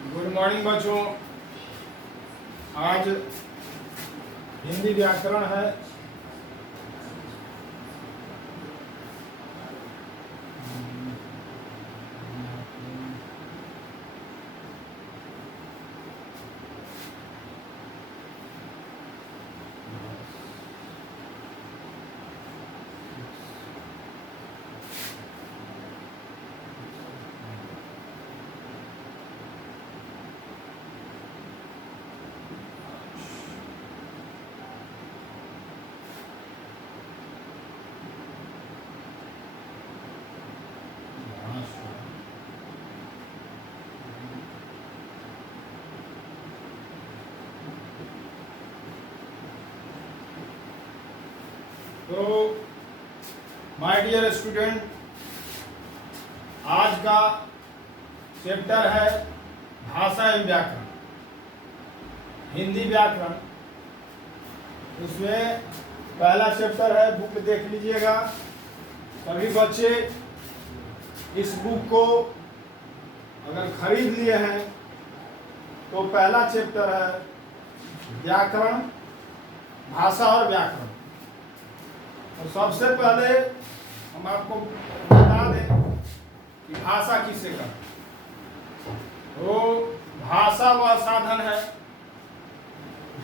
Good morning बच्चों। आज हिंदी व्याकरण है। तो माय डियर स्टूडेंट, आज का चैप्टर है भाषा एवं व्याकरण, हिंदी व्याकरण। उसमें पहला चैप्टर है, बुक देख लीजिएगा सभी बच्चे। इस बुक को अगर खरीद लिए हैं तो पहला चैप्टर है व्याकरण, भाषा और व्याकरण। तो सबसे पहले हम आपको बता दें कि भाषा किसे कहते हैं। तो भाषा वह साधन है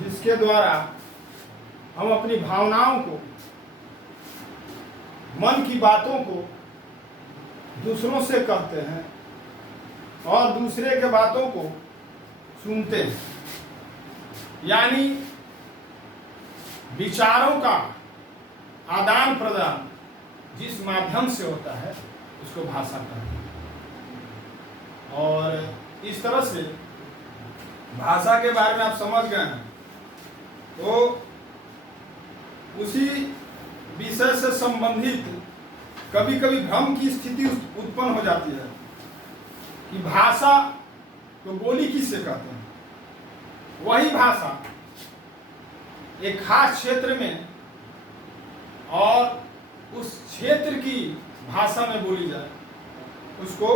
जिसके द्वारा हम अपनी भावनाओं को, मन की बातों को दूसरों से कहते हैं और दूसरे के बातों को सुनते हैं। यानी विचारों का आदान प्रदान जिस माध्यम से होता है उसको भाषा कहते हैं। और इस तरह से भाषा के बारे में आप समझ गए हैं। तो उसी विषय से संबंधित कभी कभी भ्रम की स्थिति उत्पन्न हो जाती है कि भाषा तो बोली किससे कहते हैं। वही भाषा एक खास क्षेत्र में और उस क्षेत्र की भाषा में बोली जाए उसको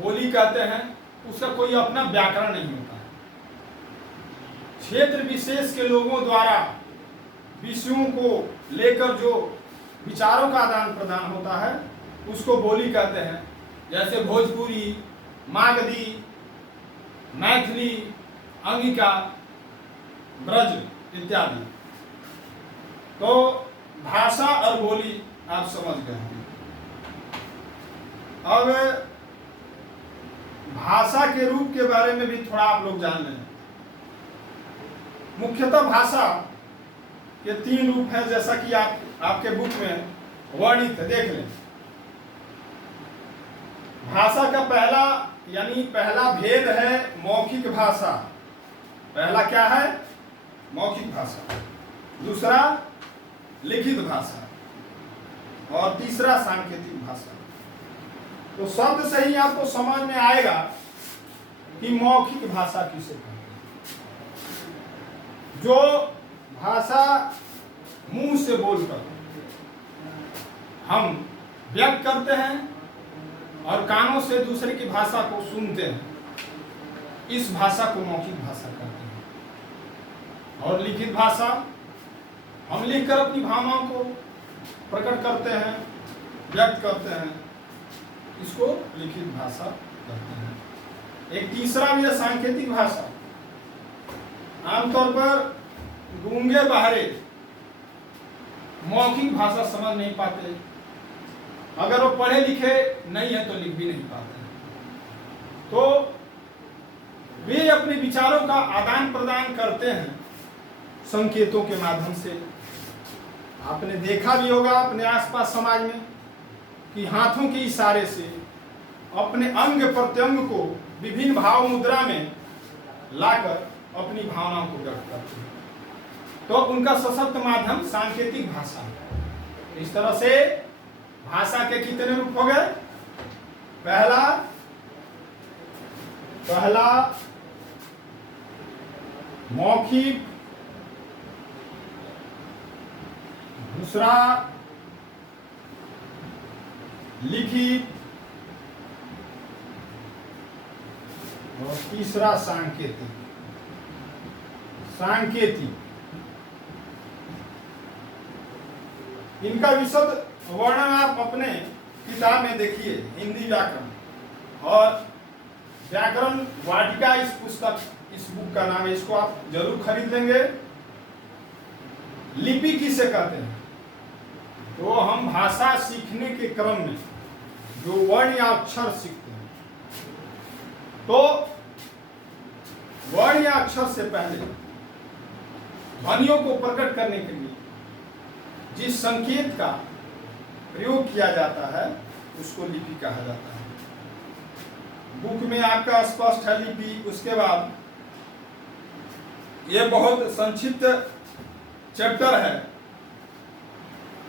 बोली कहते हैं। उसका कोई अपना व्याकरण नहीं होता है। क्षेत्र विशेष के लोगों द्वारा विषयों को लेकर जो विचारों का आदान प्रदान होता है उसको बोली कहते हैं। जैसे भोजपुरी, मागधी, मैथिली, अंगिका, ब्रज इत्यादि। तो भाषा और बोली आप समझ गए हैं। अब भाषा के रूप के बारे में भी थोड़ा आप लोग जान लें। मुख्यतः भाषा के 3 रूप हैं, जैसा कि आपके बुक में वर्णित है, देख लें। भाषा का पहला भेद है मौखिक भाषा। पहला क्या है? मौखिक भाषा। दूसरा लिखित भाषा और तीसरा सांकेतिक भाषा। तो शब्द से ही आपको समझ में आएगा कि मौखिक भाषा किसे कहते हैं। जो भाषा मुंह से बोलकर हम व्यक्त करते हैं और कानों से दूसरे की भाषा को सुनते हैं, इस भाषा को मौखिक भाषा कहते हैं। और लिखित भाषा, हम लिखकर अपनी भावनाओं को प्रकट करते हैं, व्यक्त करते हैं, इसको लिखित भाषा कहते हैं। एक तीसरा भी है सांकेतिक भाषा। आमतौर पर गूंगे बहरे मौखिक भाषा समझ नहीं पाते। अगर वो पढ़े लिखे नहीं है तो लिख भी नहीं पाते। तो वे अपने विचारों का आदान प्रदान करते हैं संकेतों के माध्यम से। आपने देखा भी होगा अपने आसपास समाज में कि हाथों के इशारे से अपने अंग प्रत्यंग को विभिन्न भाव मुद्रा में लाकर अपनी भावनाओं को व्यक्त करते हैं। तो उनका सशक्त माध्यम सांकेतिक भाषा है। इस तरह से भाषा के कितने रूप हो गए? पहला मौखिक, दूसरा लिखित, और तीसरा सांकेतिक। सांकेतिक इनका विशद वर्णन आप अपने किताब में देखिए, हिंदी व्याकरण और व्याकरण वाटिका इस पुस्तक, इस बुक का नाम है, इसको आप जरूर खरीद लेंगे। लिपि किसे कहते हैं? तो हम भाषा सीखने के क्रम में जो वर्ण या अक्षर सीखते हैं, तो वर्ण या अक्षर से पहले ध्वनियों को प्रकट करने के लिए जिस संकेत का प्रयोग किया जाता है उसको लिपि कहा जाता है। बुक में आपका स्पष्ट है लिपि। उसके बाद ये बहुत संक्षिप्त चैप्टर है,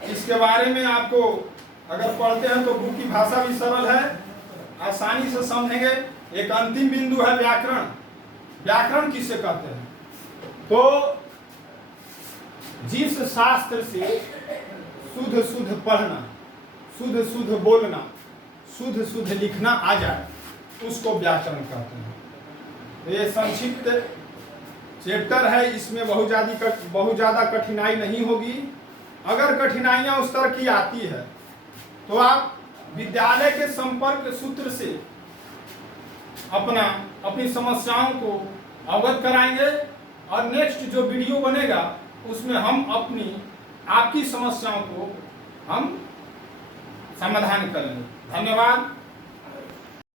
इसके बारे में आपको अगर पढ़ते हैं तो बुक की भाषा भी सरल है, आसानी से समझेंगे। एक अंतिम बिंदु है व्याकरण। व्याकरण किसे कहते हैं? तो जिस शास्त्र से शुद्ध शुद्ध पढ़ना, शुद्ध शुद्ध बोलना, शुद्ध शुद्ध लिखना आ जाए उसको व्याकरण कहते हैं। तो ये संक्षिप्त चैप्टर है, इसमें बहुत ज़्यादा कठिनाई नहीं होगी। अगर कठिनाइयाँ उस तरह की आती है तो आप विद्यालय के संपर्क सूत्र से अपनी समस्याओं को अवगत कराएंगे और नेक्स्ट जो वीडियो बनेगा उसमें हम आपकी समस्याओं को हम समाधान करेंगे। धन्यवाद।